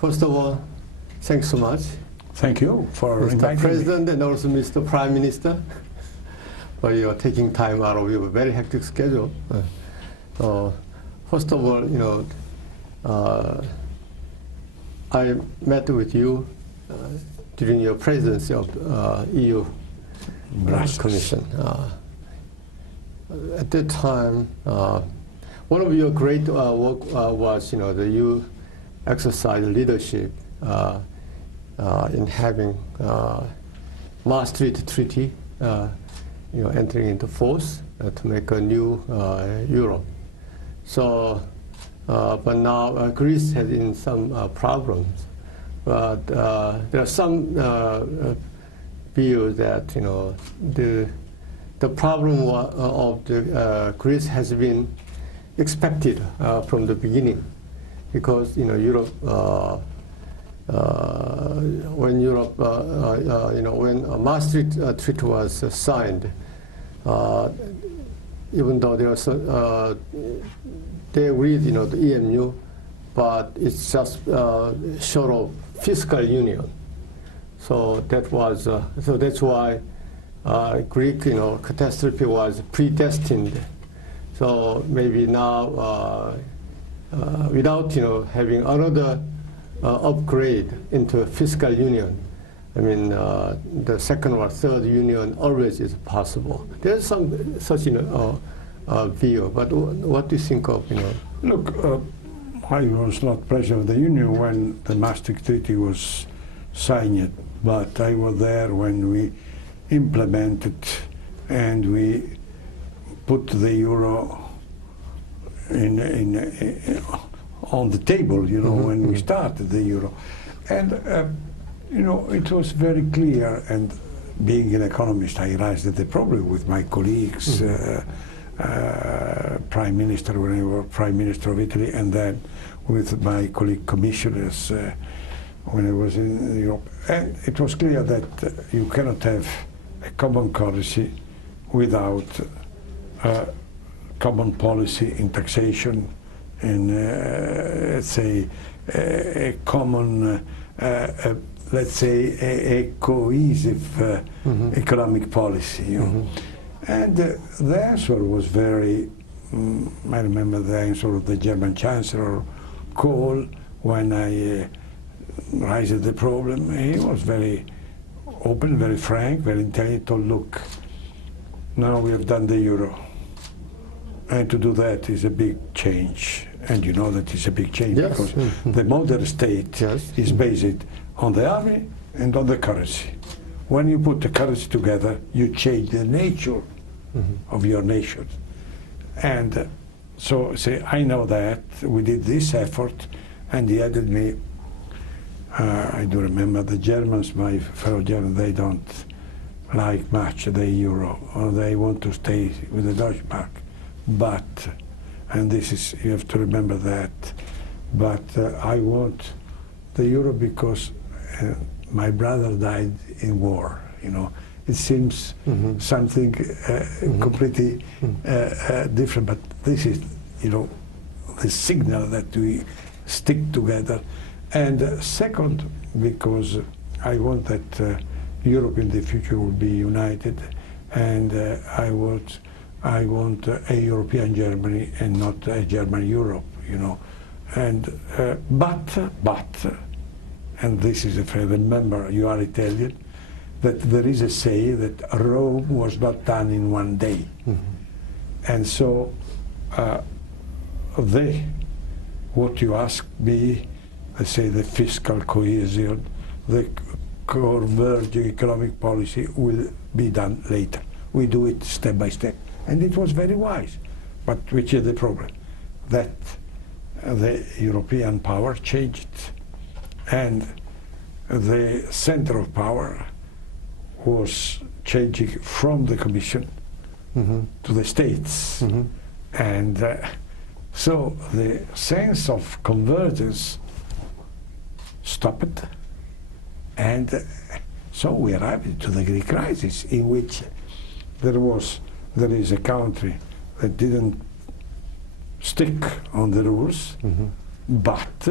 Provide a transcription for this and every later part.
First of all, thanks so much. Thank you for Mr. inviting President me. and also Mr. Prime Minister, for your taking time out of your very hectic schedule. First of all, I met with you during your presidency of EU Commission. At that time, one of your great work was, that you exercised leadership in having Maastricht Treaty, entering into force to make a new Europe. So, but now Greece has in some problems. But there are some views that the problem of the Greece has been expected from the beginning, because Europe, when when Maastricht Treaty was signed, even though there was they agreed, the EMU, but it's just short of fiscal union. So that was so that's why Greek catastrophe was predestined. So maybe now without having another upgrade into fiscal union, I mean the second or third union always is possible. There's some such view, but what do you think of Look, I was not president of the union when the Maastricht Treaty was signed, but I was there when we implemented and we put the euro on the table, when we started the euro. And, it was very clear, and being an economist, I raised the problem with my colleagues, Prime Minister, when I was Prime Minister of Italy, and then with my colleague commissioners when I was in Europe. And it was clear that you cannot have a common currency without common policy in taxation and, let's say, a common, let's say, a cohesive economic policy. And the answer was very, I remember the answer of the German Chancellor Kohl when I raised the problem. He was very open, very frank, very intelligent. Told, look, now we have done the euro, and to do that is a big change. And you know that it's a big change, yes, because the modern state is based on the army and on the currency. When you put the currency together, you change the nature of your nation. And so, say, I know that we did this effort, and he added me, I do remember the Germans, my fellow Germans, they don't like much the euro, or they want to stay with the Deutsche Mark. But, and this is, you have to remember that, but I want the euro because my brother died in war, It seems something completely different, but this is, the signal that we stick together. And second, because I want that Europe in the future will be united, and I want a European Germany and not a German Europe, And but, and this is if I remember, you are Italian, that there is a say that Rome was not done in one day. And so what you ask me, I say the fiscal cohesion, the converging economic policy will be done later. We do it step by step. And it was very wise. But which is the problem? That the European power changed, and the center of power was changing from the Commission to the states. And so the sense of convergence stopped, and so we arrived to the Greek crisis, in which there is a country that didn't stick on the rules, but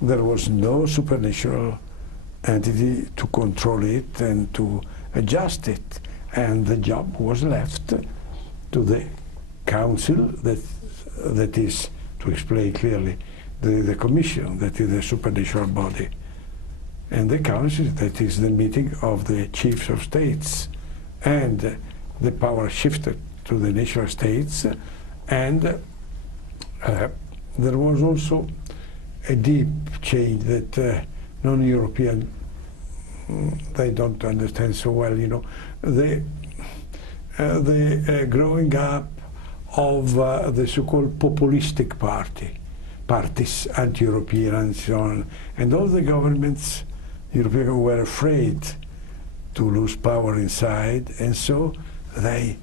there was no supranational entity to control it and to adjust it, and the job was left to the council, that is, to explain clearly, the commission, that is the supranational body, and the council, that is the meeting of the chiefs of states, and the power shifted to the national states, and there was also a deep change that non-European, they don't understand so well, you know, the growing up of the so-called populistic parties, anti-European and so on, and all the governments, European, were afraid to lose power inside, and so they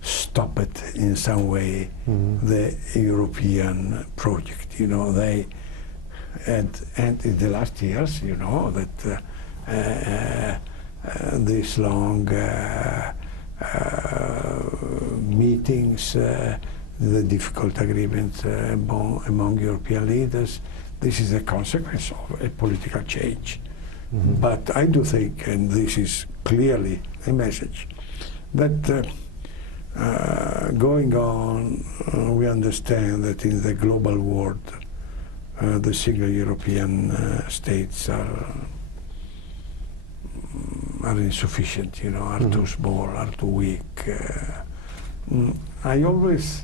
stopped in some way the European project. You know, they and in the last years, you know, that these long meetings, the difficult agreements among European leaders, this is a consequence of a political change. But I do think, and this is clearly a message, that going on, we understand that in the global world, the single European states are insufficient, you know, are too small, are too weak. I always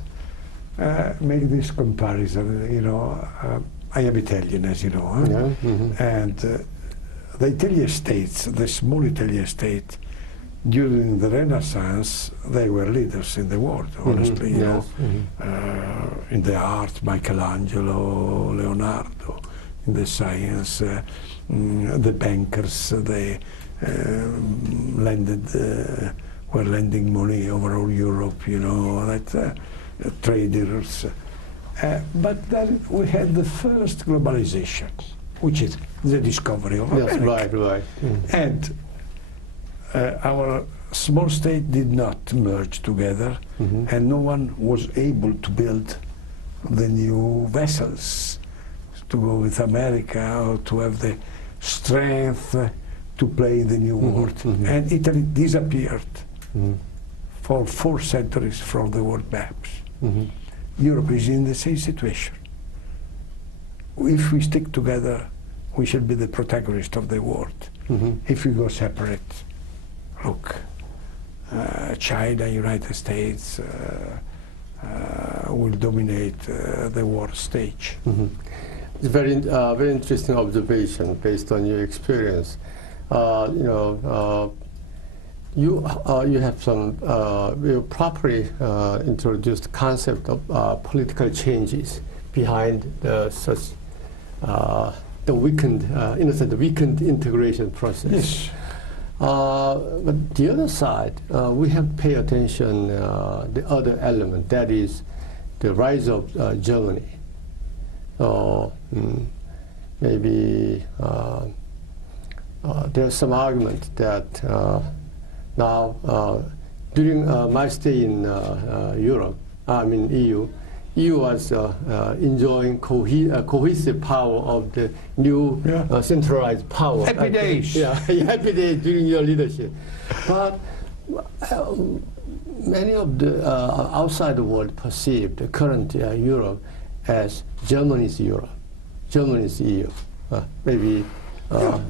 make this comparison, you know. I am Italian, as you know, and the Italian states, the small Italian state, during the Renaissance, they were leaders in the world, honestly, you know. In the art, Michelangelo, Leonardo; in the science, the bankers, they were lending money over all Europe, you know, that traders. But then we had the first globalization, which is the discovery of America. Yes, right. And our small state did not merge together, and no one was able to build the new vessels to go with America, or to have the strength to play in the new world. And Italy disappeared for 4 centuries from the world maps. Europe is in the same situation. If we stick together, we shall be the protagonist of the world. If we go separate, look, China, United States will dominate the world stage. It's very interesting observation based on your experience. You know, you have some you properly introduced concept of political changes behind such the weakened, in a sense, the weakened integration process. Yes. But the other side, we have to pay attention the other element, that is the rise of Germany. So maybe there's some argument that now during my stay in Europe, I mean EU was enjoying cohesive power of the new centralized power. Happy days. Happy days during your leadership. But many of the outside the world perceived the current Europe as Germany's Europe, Germany's EU. Maybe.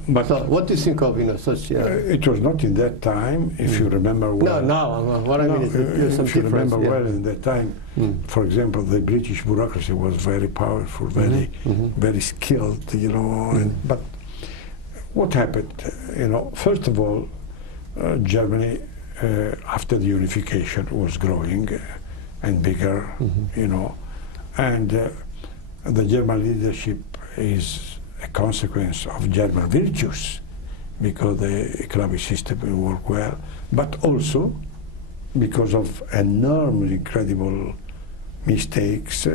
But so what do you think of such? It was not in that time, if you remember well. No, what I mean is there's some if you difference. remember well, in that time, for example, the British bureaucracy was very powerful, very skilled, you know. But what happened? You know, first of all, Germany, after the unification, was growing and bigger, you know, and the German leadership is a consequence of German virtues, because the economic system will work well, but also because of enormous, incredible mistakes,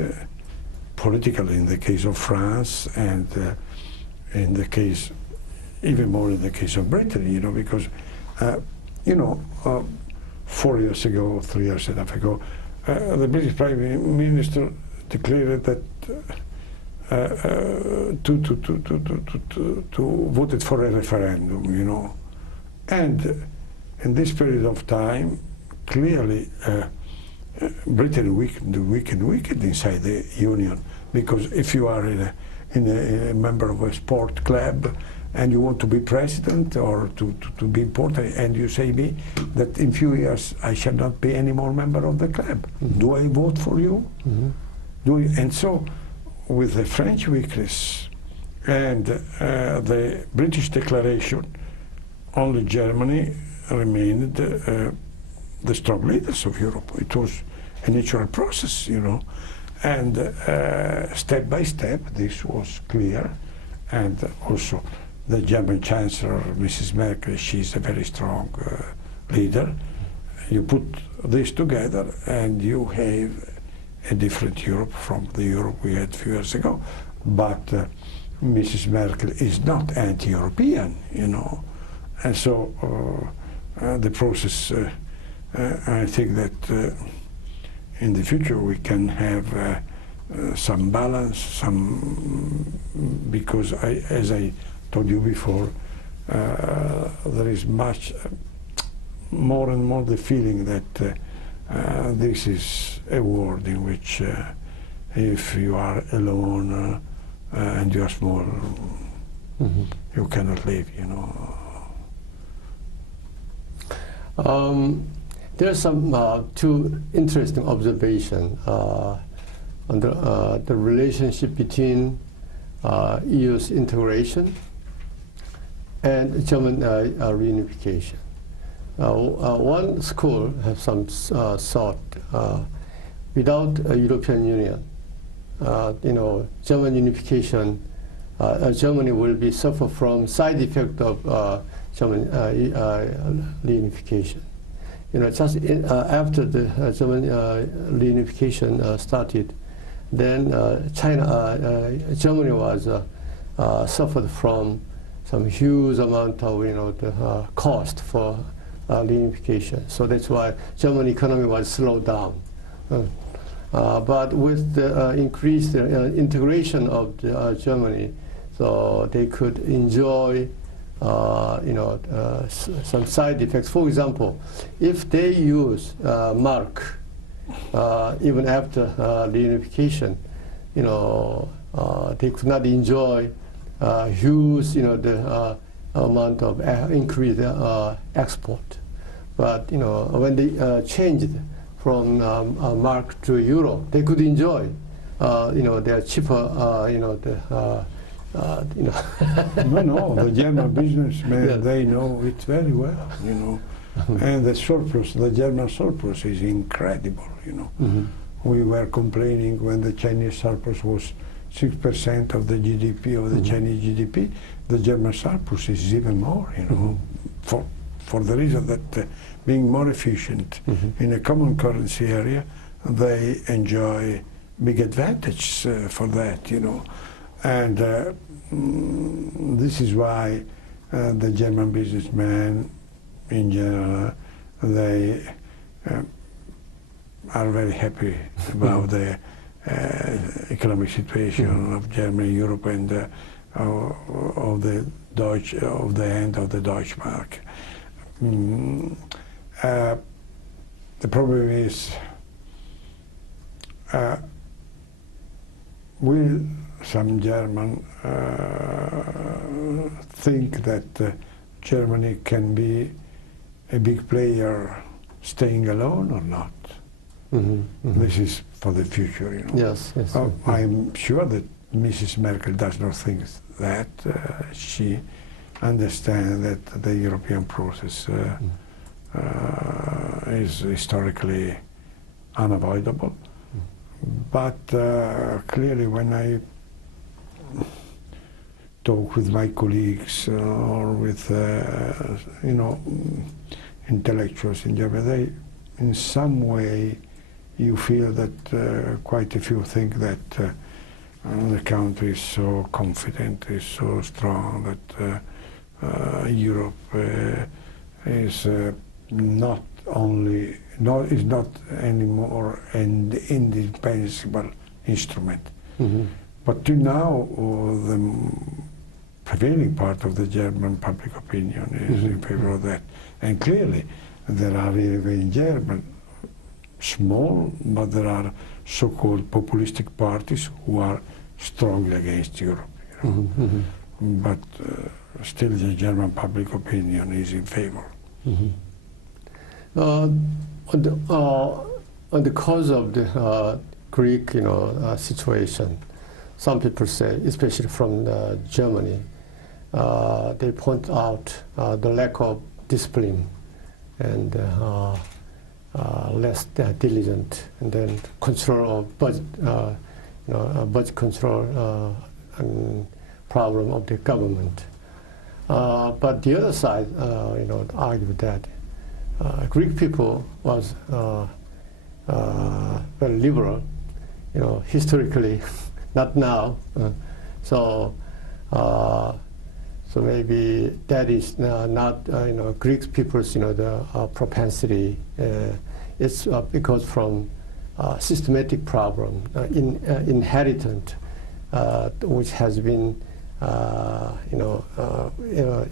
politically in the case of France, and in the case, even more in the case of Britain, you know, because, you know, 4 years ago, 3 years and a half ago, the British Prime Minister declared that vote for a referendum, you know. And in this period of time, clearly, Britain weakened inside the Union, because if you are a member of a sport club and you want to be president or to be important, and you say me that in few years I shall not be any more member of the club, do I vote for you? And so, with the French weakness and the British declaration, only Germany remained the strong leaders of Europe. It was a natural process, you know, and step by step this was clear. And also the German Chancellor, Mrs. Merkel, she's a very strong leader. You put this together and you have a different Europe from the Europe we had a few years ago. But Mrs. Merkel is not anti-European, you know. And so the process, I think that in the future we can have some balance, because as I told you before, there is much more and more the feeling that this is a world in which if you are alone and you are small, you cannot live, you know. There are some two interesting observations on the relationship between EU's integration and German reunification. One school has some thought, without a European Union, you know, German unification, Germany will suffer from side effect of German reunification. You know, just after the German reunification started, then Germany was suffered from some huge amount of, you know, the cost for reunification. So that's why German economy was slowed down. But with the increased integration of Germany, so they could enjoy you know, some side effects. For example, if they use mark even after reunification, you know, they could not enjoy huge, you know, the amount of increased export. But you know, when they changed from mark to euro, they could enjoy, you know, their cheaper, you know, the you know. No, the German businessmen, yeah, they know it very well, you know. And the surplus, the German surplus is incredible, you know. We were complaining when the Chinese surplus was 6% of the GDP of the Chinese GDP. The German surplus is even more, you know, for the reason that being more efficient in a common currency area, they enjoy big advantage for that, you know. And this is why the German businessmen, in general, they are very happy about the economic situation of Germany, Europe, and of the end of the Deutsche Mark. The problem is, will some German think that Germany can be a big player staying alone or not? This is for the future, you know. Yes, yes. I'm sure that Mrs. Merkel does not think that. She understands that the European process is historically unavoidable. But clearly, when I talk with my colleagues or with you know, intellectuals in Germany, they, in some way, you feel that quite a few think that the country is so confident, is so strong, that Europe is not anymore an indispensable instrument. But till now, the prevailing part of the German public opinion is in favor of that. And clearly, there are even in Germany, small, but there are so-called populistic parties who are strongly against Europe. You know? But still the German public opinion is in favor. On the cause of the Greek, situation, some people say, especially from Germany, they point out the lack of discipline and less diligent, and then control of budget, budget control and problem of the government. But the other side, argue that Greek people was very liberal, historically, not now. So maybe that is not Greek people's the propensity. It's because from systematic problem, inheritant, which has been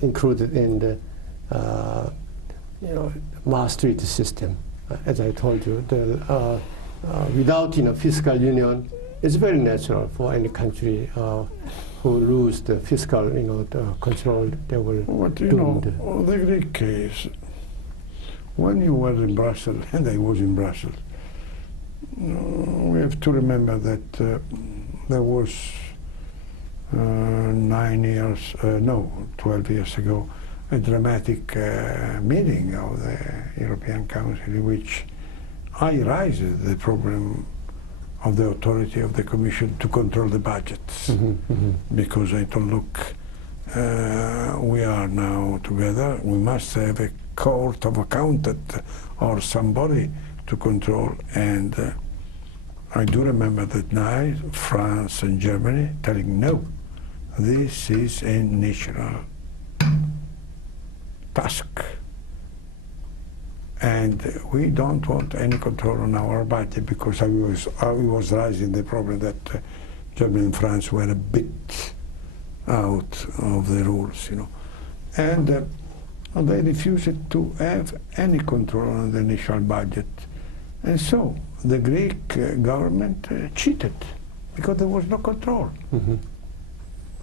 included in the Maastricht system. As I told you, without fiscal union, it's very natural for any country who lose the fiscal the control. They will. But the Greek case, when you were in Brussels, and I was in Brussels, we have to remember that there was 12 years ago, a dramatic meeting of the European Council in which I raised the problem of the authority of the Commission to control the budgets. Because I told, look, we are now together, we must have a court of accountant or somebody to control. And I do remember that night, France and Germany telling, no, this is a national task. And we don't want any control on our budget, because I was raising the problem that Germany and France were a bit out of the rules, And they refused to have any control on the national budget. And so the Greek government cheated, because there was no control.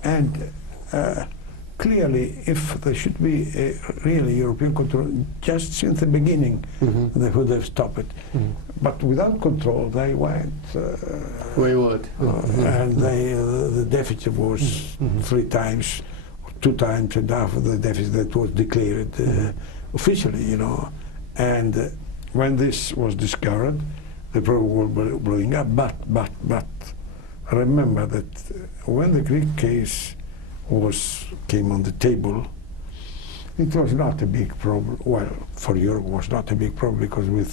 And clearly, if there should be a really European control, just since the beginning, they would have stopped it. But without control, they went wayward. And the deficit was 3 times, 2 times and half of the deficit that was declared officially, And when this was discovered, the problem was blowing up. But remember that when the Greek case came on the table, it was not a big problem. Well, for Europe it was not a big problem, because with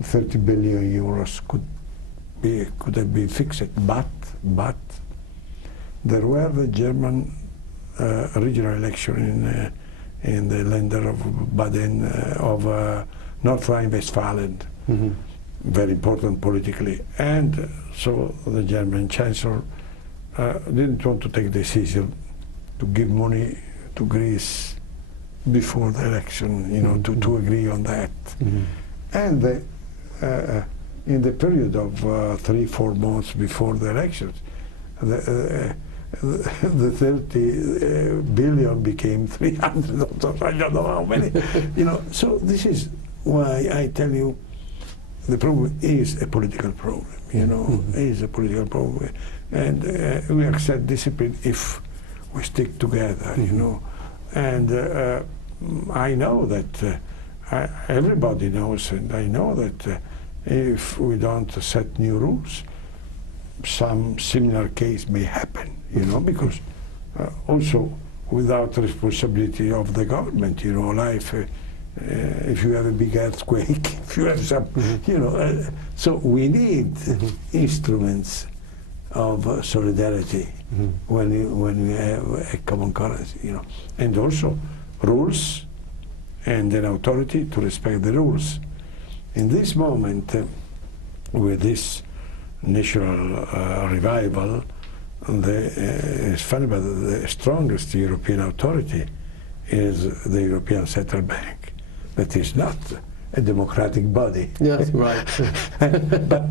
30 billion euros could have been fixed. But there were the German regional election in the land of Baden, of North Rhine-Westphalia, very important politically, and so the German Chancellor didn't want to take the decision to give money to Greece before the election, to agree on that. And in the period of 3-4 months before the elections, the 30 billion became 300, I don't know how many. So this is why I tell you the problem is a political problem, is a political problem. And we accept discipline if we stick together, And I know that everybody knows, and I know that if we don't set new rules, some similar case may happen, because also without responsibility of the government, life, if you have a big earthquake, if you have some, so we need instruments of solidarity when we have a common currency, and also rules and an authority to respect the rules. In this moment, with this national revival, it's funny, but the strongest European authority is the European Central Bank. That is not a democratic body. Yes, right. But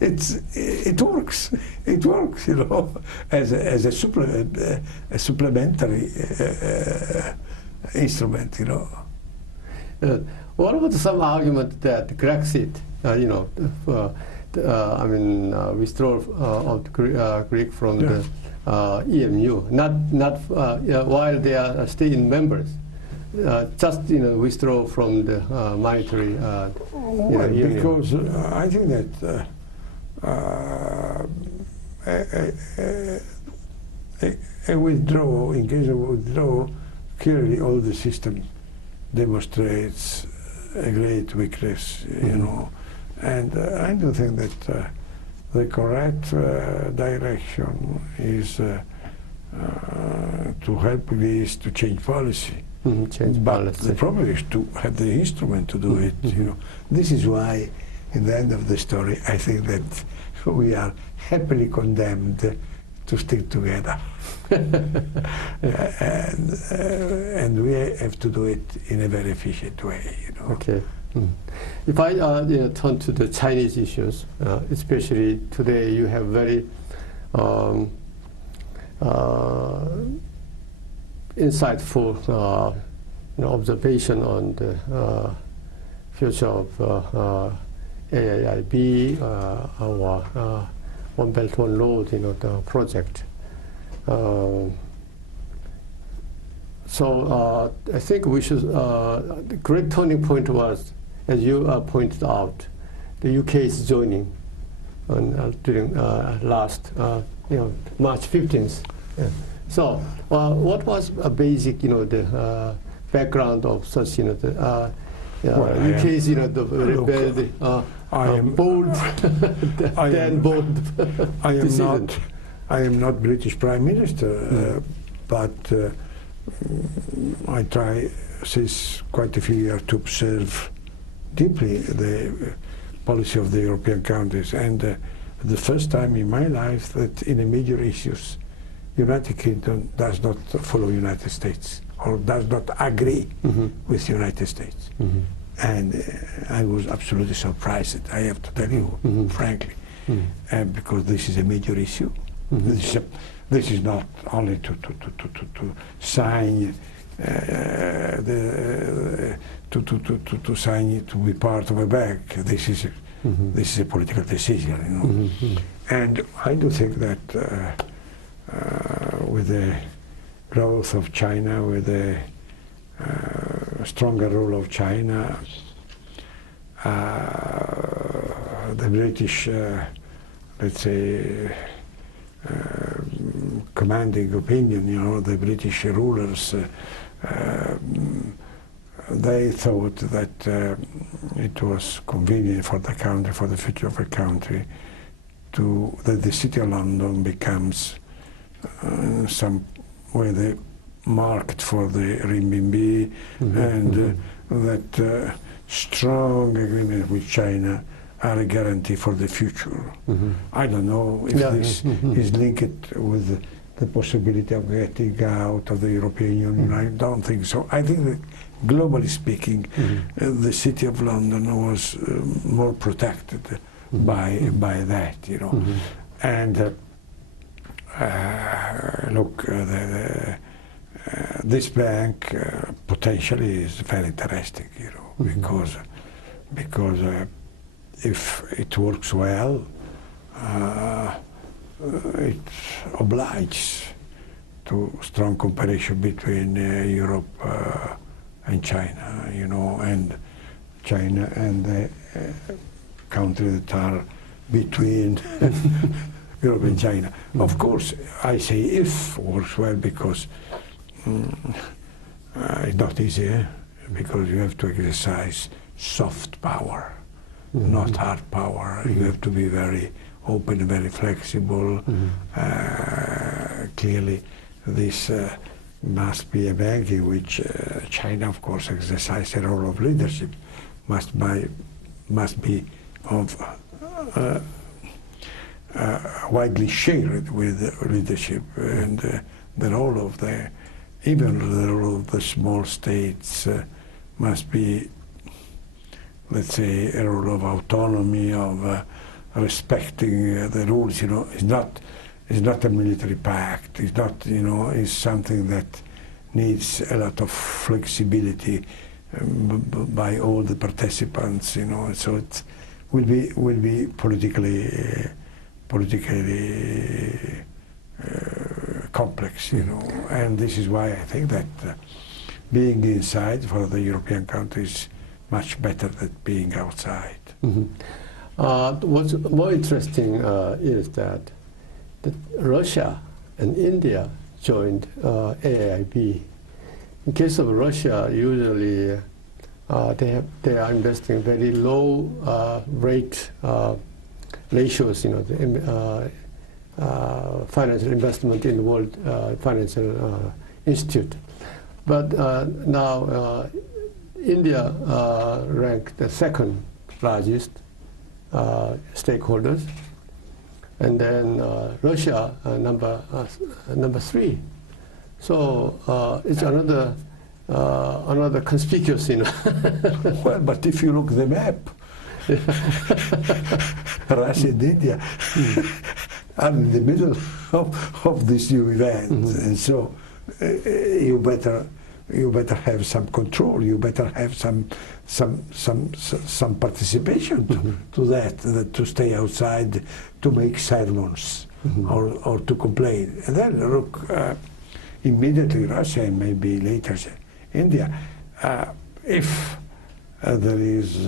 it works. It works, you know, as a supplementary instrument, you know. What about some argument that Grexit, you know, I mean, withdrawal of Greek from the EMU, not while they are still members, just withdraw from the monetary union. Because I think that a withdrawal, in case of withdrawal, clearly all the system demonstrates a great weakness, you know. And I do think that the correct direction is to help Greece to change policy. But the problem is to have the instrument to do it. You know, this is why, in the end of the story, I think that we are happily condemned to stick together, and we have to do it in a very efficient way. You know. Okay. If I turn to the Chinese issues, especially today, you have very insightful observation on the future of AIIB or One Belt One Road, the project. So I think we should. The great turning point was, as you pointed out, the UK is joining during last March 15th. Yeah. So what was a basic, the background of such, the UK's, the very bold, then bold decision. I am not British Prime Minister, but I try since quite a few years to observe deeply the policy of the European countries, and the first time in my life that in the major issues United Kingdom does not follow United States or does not agree with United States. And I was absolutely surprised, I have to tell you frankly, because this is a major issue. This is not only to sign to sign to be part of a bank. This is a political decision, And I do think that with the growth of China, with the stronger role of China, the British, let's say, commanding opinion, the British rulers, they thought that it was convenient for the country, for the future of the country, that the city of London becomes some way the market for the renminbi, and that strong agreement with China are a guarantee for the future. I don't know if this is linked with the possibility of getting out of the European Union. I don't think so. I think that globally speaking, the city of London was more protected by that, And look, this bank potentially is very interesting, because if it works well, it obliges to strong cooperation between Europe and China, and China and the countries that are between Europe and China. Of course, I say if works well, because it's not easy, because you have to exercise soft power, not hard power. You have to be very open, very flexible. Clearly, this must be a bank in which China, of course, exercises a role of leadership, must be of widely shared with leadership, and the role of even the role of the small states must be, let's say, a role of autonomy, of respecting the rules. It's not a military pact. It's not, it's something that needs a lot of flexibility by all the participants. So it will be politically complex. And this is why I think that being inside for the European countries much better than being outside. Mm-hmm. What's more interesting is that Russia and India joined AIIB. In case of Russia, usually they are investing very low rate ratios. The financial investment in the World Financial Institute. But now India ranked the second largest stakeholders, and then Russia number 3. So it's another conspicuous. Well, but if you look at the map, Russia and India are in the middle of this new event, and so you better have some control. You better have some participation to that, to stay outside, to make sermons or to complain. And then look, immediately Russia and maybe later India, if there is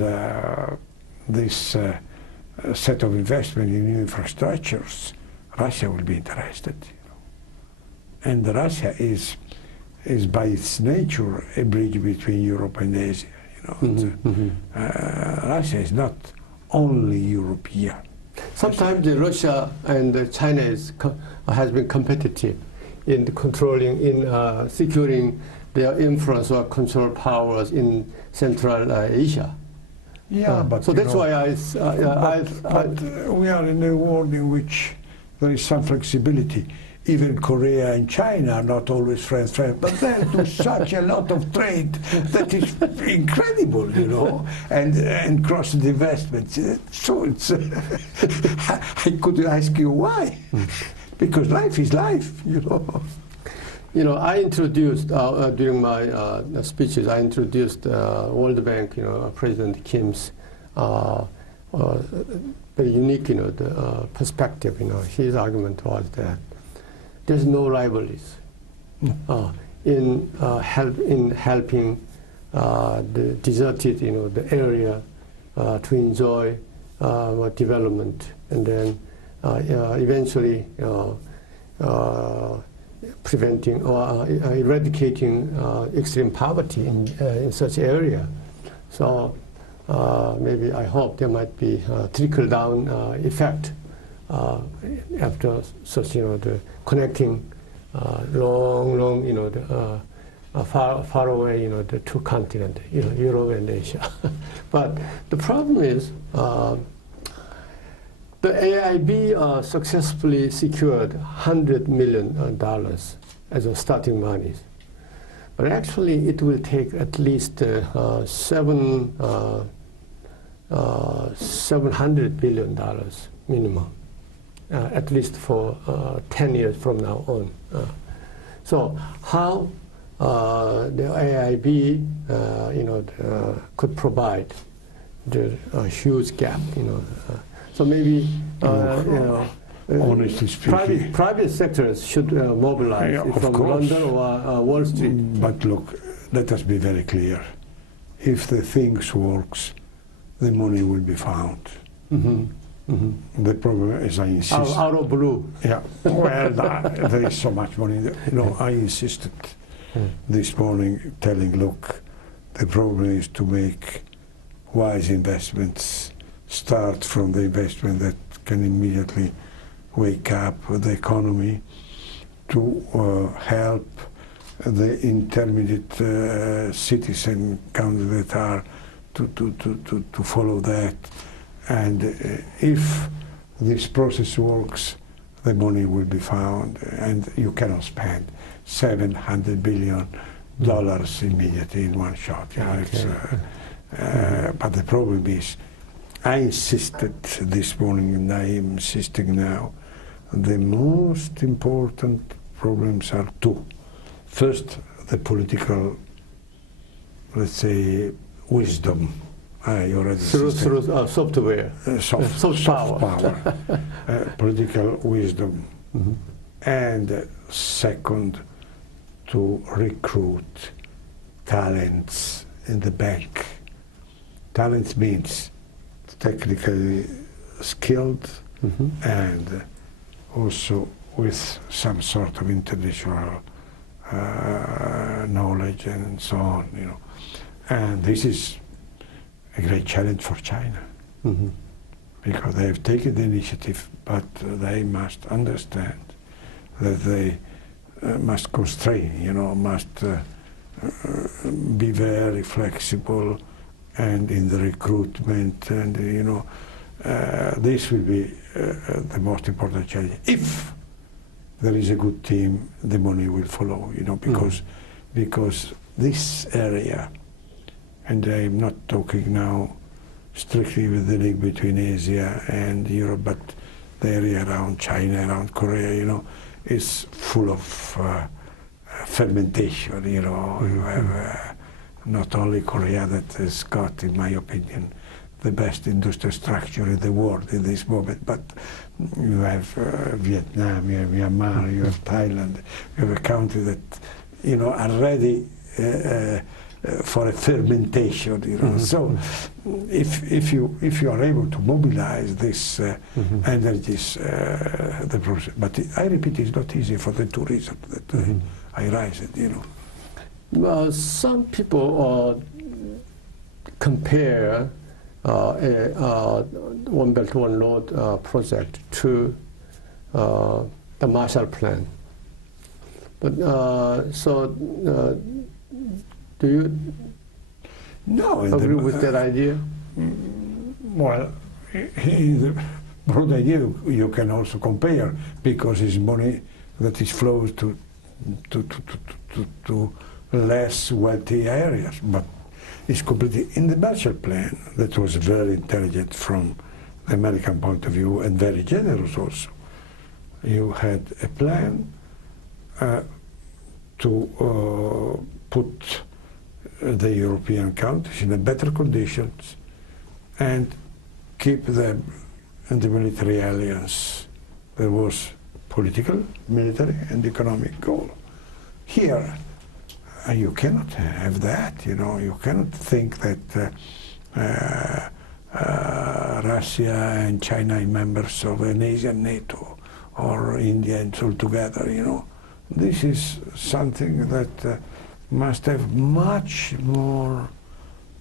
this set of investment in new infrastructures, Russia will be interested. And Russia is by its nature a bridge between Europe and Asia. Russia is not only European. Sometimes Russia and China has been competitive in controlling, in securing their influence or control powers in Central Asia. Yeah, but so that's why but we are in a world in which there is some flexibility. Even Korea and China are not always friends, but they do such a lot of trade that is incredible, and cross investments. So it's I could ask you why, because life is life, I introduced during my speeches. I introduced World Bank, President Kim's very unique, the perspective. His argument was that there's no rivalries in helping the deserted, the area to enjoy development, and then eventually preventing or eradicating extreme poverty in such area. So maybe I hope there might be a trickle-down effect after such, the connecting long, far away, the two continents, Europe and Asia. But the problem is the AIIB successfully secured $100 million as a starting money. But actually it will take at least $700 billion minimum. At least for 10 years from now on. So how the AIIB, could provide the huge gap, so maybe, honestly speaking, private sectors should mobilize from London or Wall Street. But look, let us be very clear. If the things works, the money will be found. The problem is, I insist. Out of blue. Yeah. Well, there is so much money. I insisted this morning, telling, look, the problem is to make wise investments. Start from the investment that can immediately wake up the economy, to help the intermediate cities and countries that are to follow that. And if this process works, the money will be found, and you cannot spend $700 billion immediately in one shot. But the problem is, I insisted this morning, and I am insisting now, the most important problems are two. First, the political, let's say, wisdom. Through software. Soft power. Political wisdom. And second, to recruit talents in the bank. Talent means technically skilled and also with some sort of international knowledge and so on, you know. And this is a great challenge for China, because they have taken the initiative, but they must understand that they must constrain, you know, must be very flexible and in the recruitment, and you know, this will be the most important challenge. If there is a good team, the money will follow, you know, because this area, and I'm not talking now strictly with the link between Asia and Europe, but the area around China, around Korea, you know, is full of fermentation, you know. You have not only Korea that has got, in my opinion, the best industrial structure in the world in this moment, but you have Vietnam, you have Myanmar, you have Thailand, you have a country that, you know, are ready for a fermentation, you know. So if you are able to mobilize this energies, the process. But I repeat, it's not easy for the two reasons that I raised it, you know. Some people compare One Belt One Road project to the Marshall Plan. But do you agree with that idea? Well, the broad idea you can also compare, because it's money that is flows to less wealthy areas. But it's completely in the Marshall Plan, that was very intelligent from the American point of view and very generous also. You had a plan to put the European countries in a better conditions and keep them in the military alliance. There was political, military and economic goal. Here, you cannot have that, you know. You cannot think that Russia and China are members of an Asian NATO or India and all together, you know. This is something that must have much more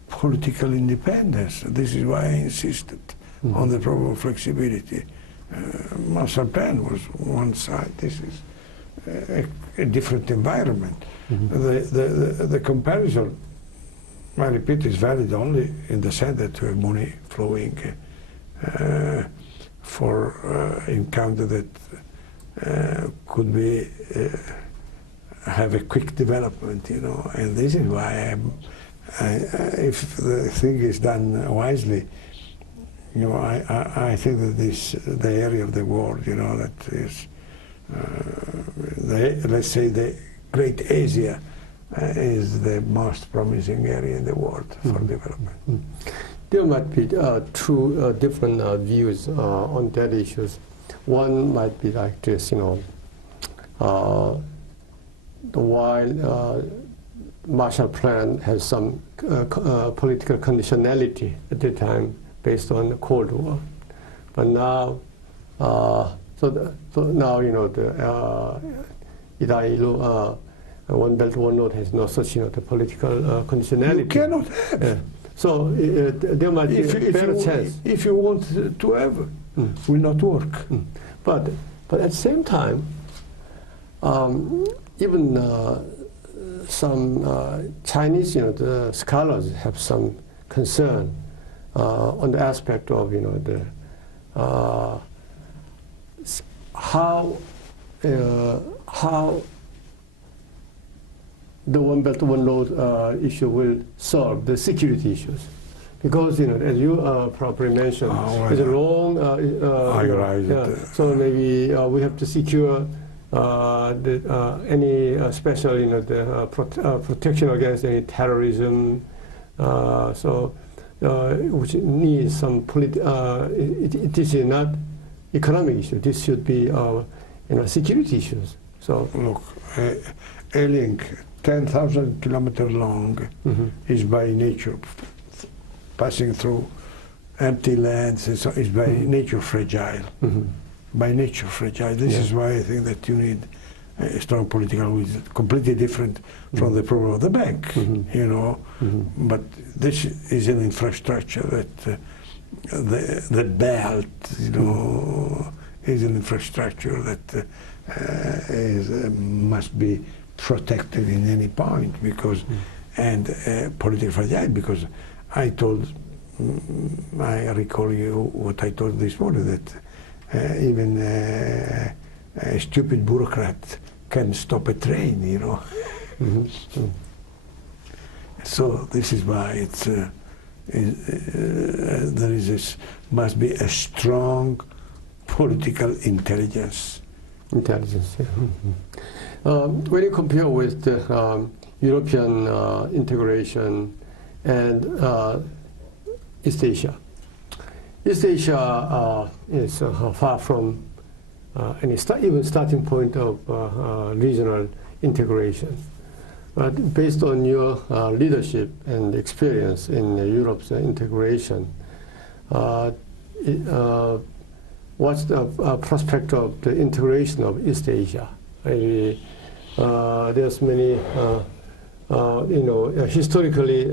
political independence. This is why I insisted on the problem of flexibility. Marshall Plan was one side. This is a different environment. The comparison, I repeat, is valid only in the sense that you have money flowing for encounter that could be have a quick development, you know. And this is why if the thing is done wisely, you know, I think that the area of the world, you know, that is, let's say the Great Asia is the most promising area in the world for development. There might be two different views on that issues. One might be like this, you know, while Marshall Plan has some political conditionality at the time based on the Cold War, but now, so now, you know, the One Belt One Road has no such, you know, the political conditionality. You cannot have. So there might be a better chance. If you want to have, will not work. But at the same time, even some Chinese, you know, the scholars have some concern on the aspect of the how the One Belt One Road issue will solve the security issues, because as you probably mentioned, it's a long. So maybe we have to secure any special the protection against any terrorism. Which needs some it is not economic issue. This should be security issues. So look, a link 10,000 kilometers long is by nature passing through empty lands. Is by nature fragile. By nature fragile. This is why I think that you need a strong political will, completely different from the problem of the bank, But this is an infrastructure that the belt, is an infrastructure that must be protected in any point, because and politically fragile, because I recall you what I told this morning, that even a stupid bureaucrat can stop a train, So this is why must be a strong political intelligence. Intelligence, yeah. When you compare with the European integration and East Asia, East Asia is far from any even starting point of regional integration. But based on your leadership and experience in Europe's integration, what's the prospect of the integration of East Asia? There's many, historically,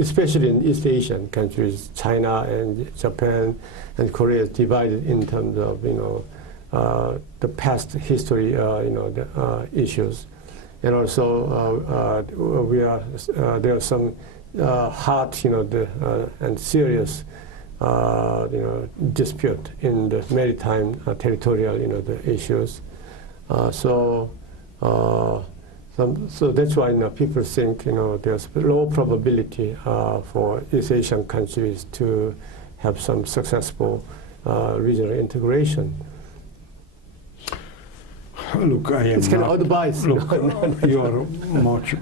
especially in East Asian countries, China and Japan and Korea is divided in terms of, the past history, the issues. And also, there are some hard, and serious, dispute in the maritime, territorial, the issues. So that's why people think there's low probability for East Asian countries to have some successful regional integration. Look, I am. It's kind of advice. Look, you are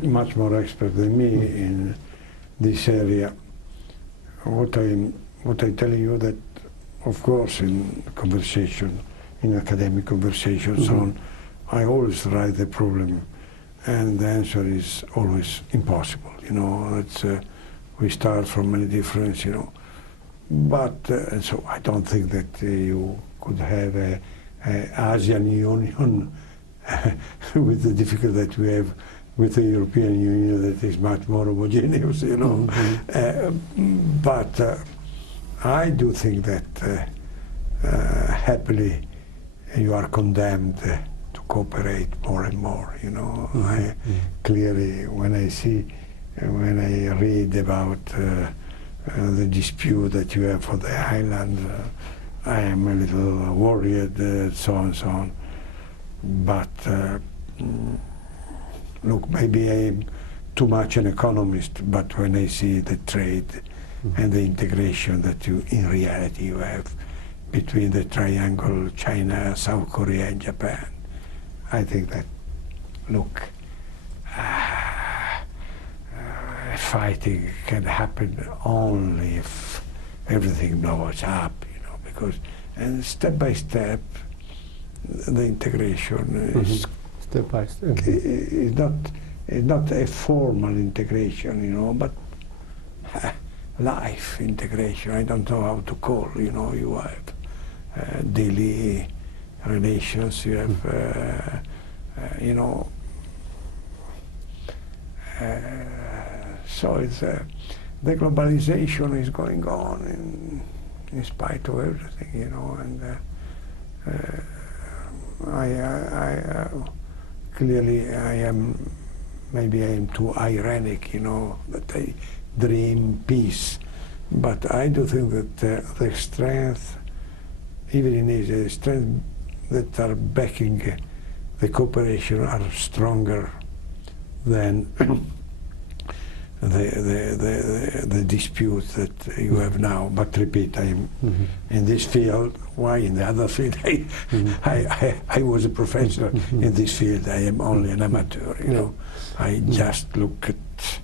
much more expert than me in this area. What I'm telling you that, of course, in conversation, in academic conversations, on, I always write the problem, and the answer is always impossible. It's we start from many different, but and so I don't think that you could have a ASEAN Union with the difficulty that we have with the European Union, that is much more homogeneous, But I do think that happily you are condemned to cooperate more and more. I clearly, when I read about the dispute that you have for the island, I am a little worried, so on and so on. But look, maybe I am too much an economist, but when I see the trade and the integration that in reality you have between the triangle, China, South Korea and Japan, I think that, look, fighting can happen only if everything blows up, because, and step by step, the integration is step by step. Is not a formal integration, but life integration. I don't know how to call. You have daily relations. You have, so it's the globalization is going on in spite of everything, and I clearly maybe I am too ironic, that I dream peace But I do think that the strength, even in Asia, the strength that are backing the cooperation are stronger than the dispute that you have now. But repeat, I am in this field. Why in the other field? I was a professor in this field. I am only an amateur. You know, I just look at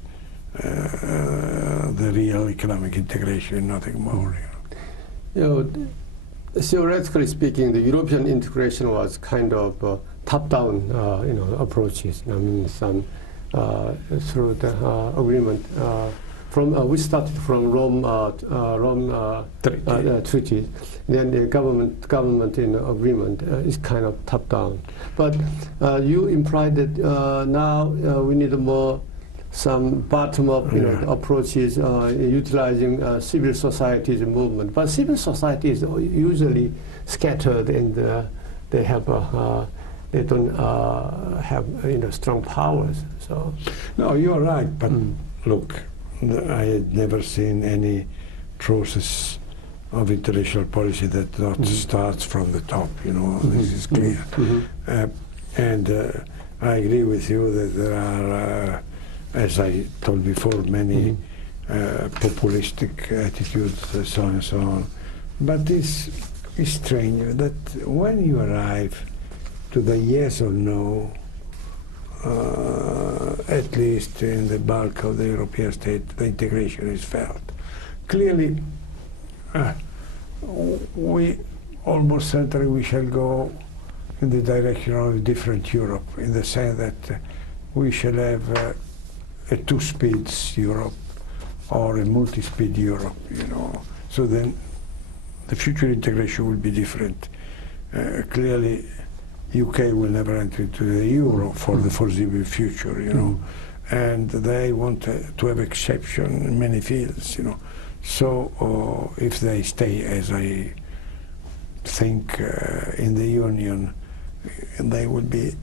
the real economic integration, nothing more. You know, theoretically speaking, the European integration was kind of top-down, you know, approaches. I mean, some through the agreement from we started from Rome treaty. Then the government in agreement is kind of top-down. But you implied that now we need more some bottom-up, you know, approaches utilizing civil society's movement. But civil society is usually scattered, and they have they don't have, you know, strong powers. So no, you're right. But look, I had never seen any process of international policy that not starts from the top. You know, this is clear. And I agree with you that there are, as I told before, many populistic attitudes, so on and so on. But it's strange that when you arrive to the yes or no, at least in the bulk of the European state, the integration is felt. Clearly, we almost certainly we shall go in the direction of a different Europe, in the sense that we shall have a two-speed Europe or a multi-speed Europe, you know. So then the future integration will be different. Clearly, UK will never enter into the euro for the foreseeable future, you know, and they want to have exception in many fields, you know. So if they stay, as I think, in the Union, they will be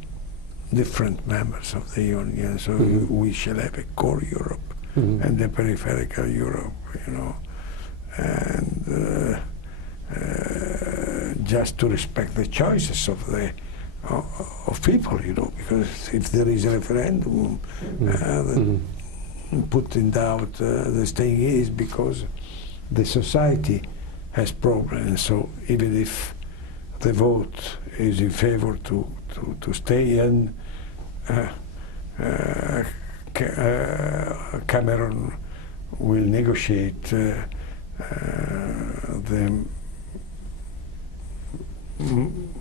different members of the Union. So we shall have a core Europe and a peripheral Europe, you know, and just to respect the choices of people, you know, because if there is a referendum that put in doubt the staying is because the society has problems. So even if the vote is in favor to stay in, Cameron will negotiate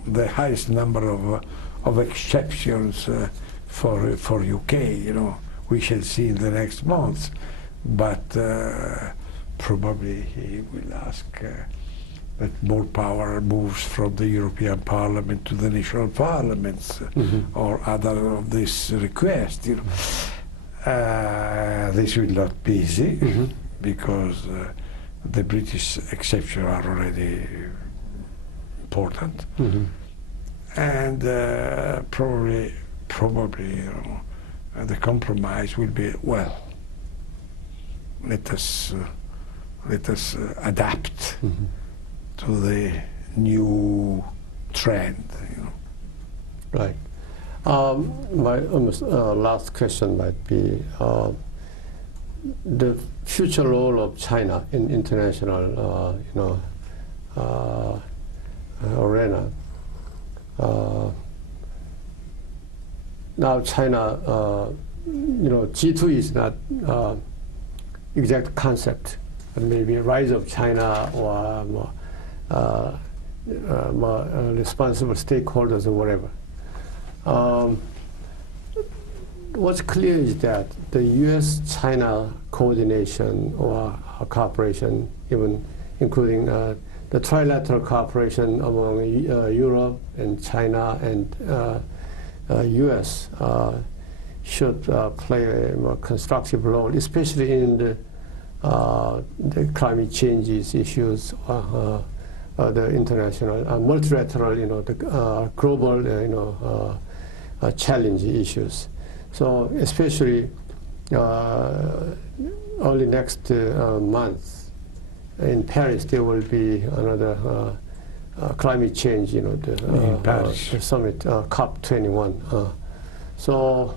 the highest number of exceptions for UK. You know, we shall see in the next months, but probably he will ask that more power moves from the European Parliament to the national parliaments, or other of this request. You know, this will not be easy because the British exceptions are already important, and probably, you know, the compromise will be, well, let us adapt to the new trend, you know. Right. My almost last question might be the future role of China in international, you know, arena. Now China, you know, G2 is not exact concept, but maybe rise of China or more responsible stakeholders or whatever. What's clear is that the U.S.-China coordination or cooperation, even including the trilateral cooperation among Europe and China and U.S. Should play a more constructive role, especially in the climate changes issues, the international, multilateral, you know, the global, you know, challenge issues. So especially early next month, in Paris there will be another climate change, you know, In Paris. the summit, COP21. So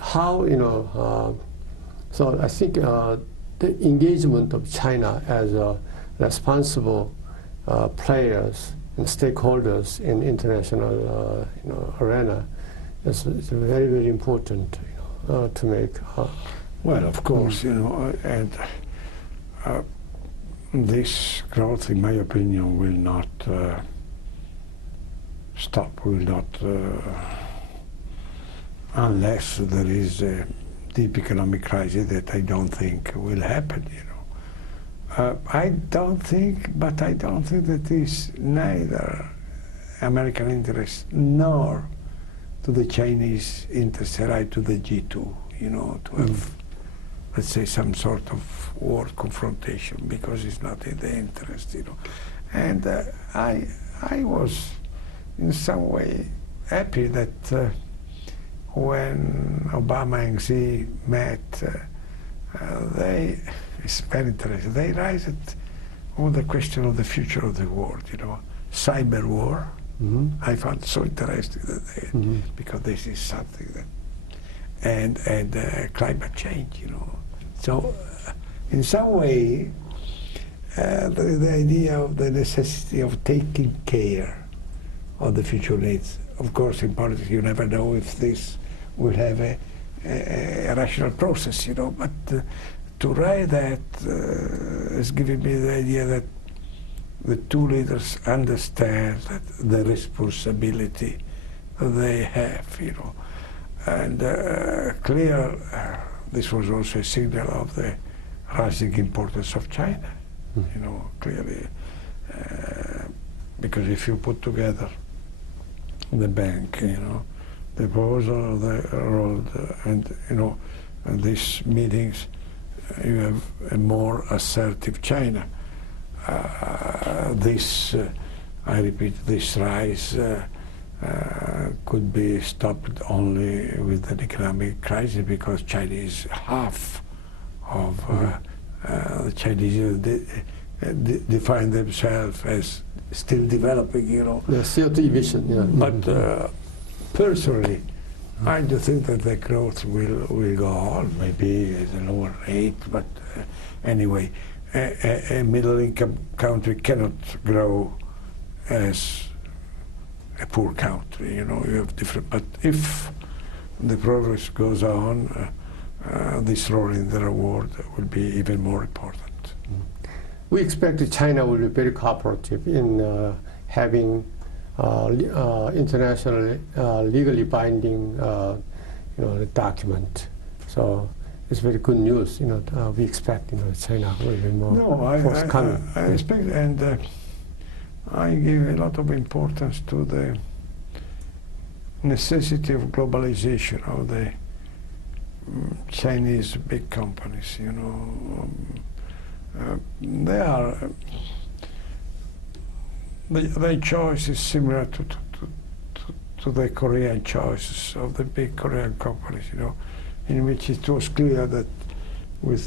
how, you know, so I think the engagement of China as a responsible players and stakeholders in international you know, arena is very, very important, you know, to make. Well, of course, you know, and this growth, in my opinion, will not stop, will not, unless there is a deep economic crisis that I don't think will happen, you know. I don't think that is neither American interest nor to the Chinese interest, right, to the G2, you know, to have, let's say, some sort of war confrontation, because it's not in the interest, you know. And I was in some way happy that when Obama and Xi met, it's very interesting, they raised all the question of the future of the world, you know, cyber war. I found so interesting that they, because this is something that, and climate change, you know. So in some way, the idea of the necessity of taking care of the future needs. Of course, in politics, you never know if this will have a rational process, you know, but to write that has given me the idea that the two leaders understand that the responsibility they have, you know, and clear, this was also a signal of the rising importance of China, you know, clearly, because if you put together the bank, you know, the proposal of the road, and you know, and these meetings, you have a more assertive China. This, I repeat, this rise could be stopped only with an economic crisis, because China is half of the Chinese define themselves as still developing, you know. The CO2 emission, yeah. But personally, I do think that the growth will go on, maybe at a lower rate, but anyway, a middle-income country cannot grow as a poor country, you know, you have different, but if the progress goes on, this role in the reward will be even more important. We expect that China will be very cooperative in having international legally binding you know, document. So it's very good news. You know, we expect, you know, China will be more forthcoming. I expect, and I give a lot of importance to the necessity of globalization of the Chinese big companies. You know, they are. Their choice is similar to the Korean choices of the big Korean companies, you know, in which it was clear that with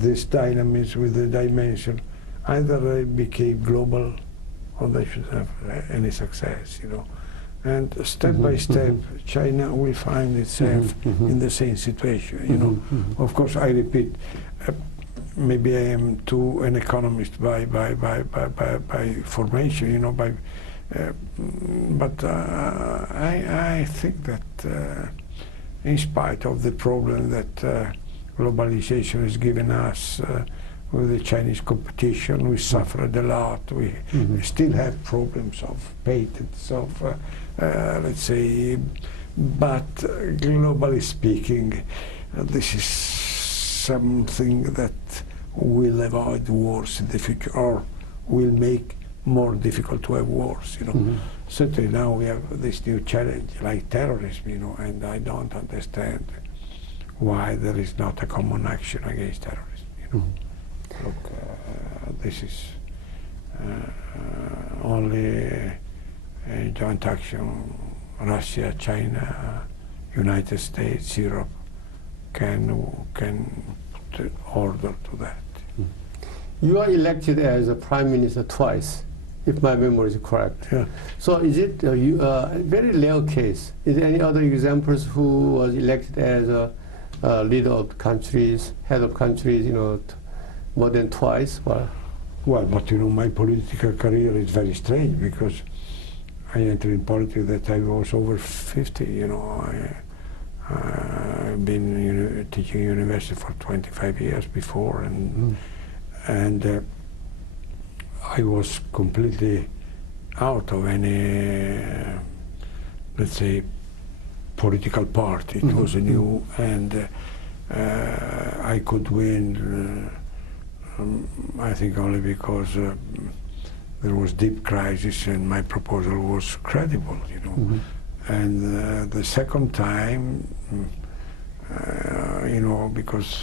this dynamism, with the dimension, either they became global or they should have any success, you know. And step by step, China will find itself in the same situation, you know. Of course, I repeat, maybe I am too an economist by formation, you know, but I think that in spite of the problem that globalization has given us with the Chinese competition, we suffered a lot. We still have problems of patents, of let's say, but globally speaking, this is something that will avoid wars in the future, or will make more difficult to have wars, you know. Certainly now we have this new challenge like terrorism, you know, and I don't understand why there is not a common action against terrorism, you know. Look, this is only a joint action. Russia, China, United States, Europe can order to that. You are elected as a prime minister twice, if my memory is correct. Yeah. So is it a very rare case? Is there any other examples who was elected as a leader of countries, head of countries, more than twice? Well, but my political career is very strange because I entered in politics that I was over 50. I've been teaching university for 25 years before, and I was completely out of any, let's say, political party. It was new, and I could win. I think only because there was deep crisis and my proposal was credible, And the second time, because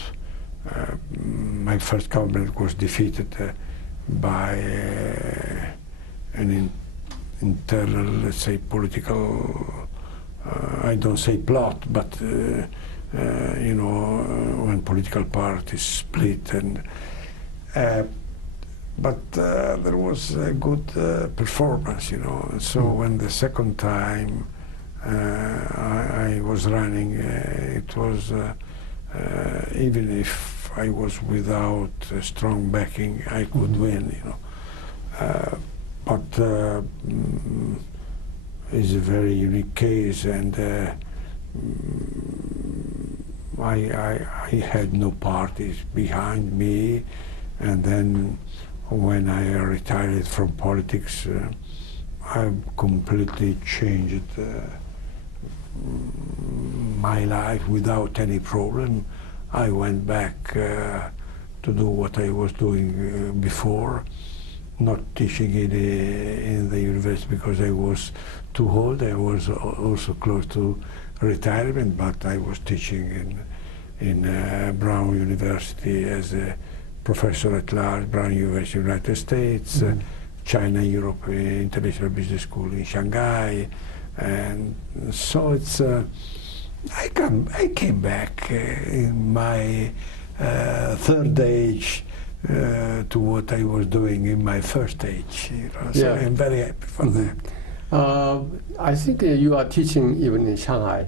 my first government was defeated by an internal, let's say, political, I don't say plot, but when political parties split, and but there was a good performance, So when the second time I was running, it was even if I was without strong backing, I could win, But it's a very unique case, and I had no parties behind me, and then when I retired from politics, I completely changed my life without any problem. I went back to do what I was doing before, not teaching in the university because I was too old. I was also close to retirement, but I was teaching in Brown University as a professor at large, Brown University, United States, China, Europe, International Business School in Shanghai, and so it's. I came back in my third age to what I was doing in my first age. So I'm very happy for that. I think you are teaching even in Shanghai.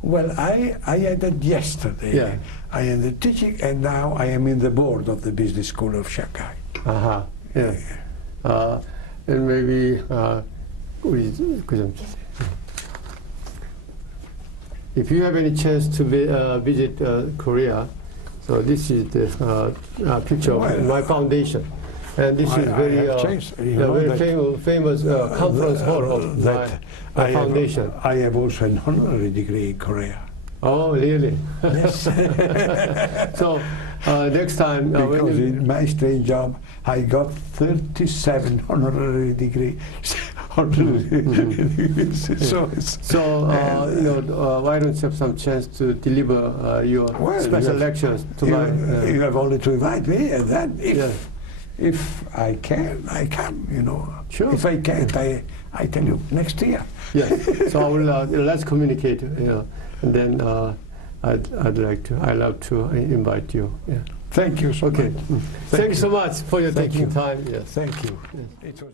Well, I ended yesterday. Yeah. I ended teaching, and now I am in the board of the Business School of Shanghai. Yeah. And maybe if you have any chance to visit Korea, so this is the picture of my foundation, and this is very famous conference hall of my foundation. I have also an honorary degree in Korea. Oh, really? Yes. So next time, because in my strange job, I got 37 honorary degrees. So why don't you have some chance to deliver your special lectures to my? You have only to invite me, and then if I can, I come. Sure. If I can't, I tell you next year. Yes. So I will. Let's communicate. And then I'd love to invite you. Yeah. Thank you so much. Thank you so much for your taking time. Yes. Thank you. It was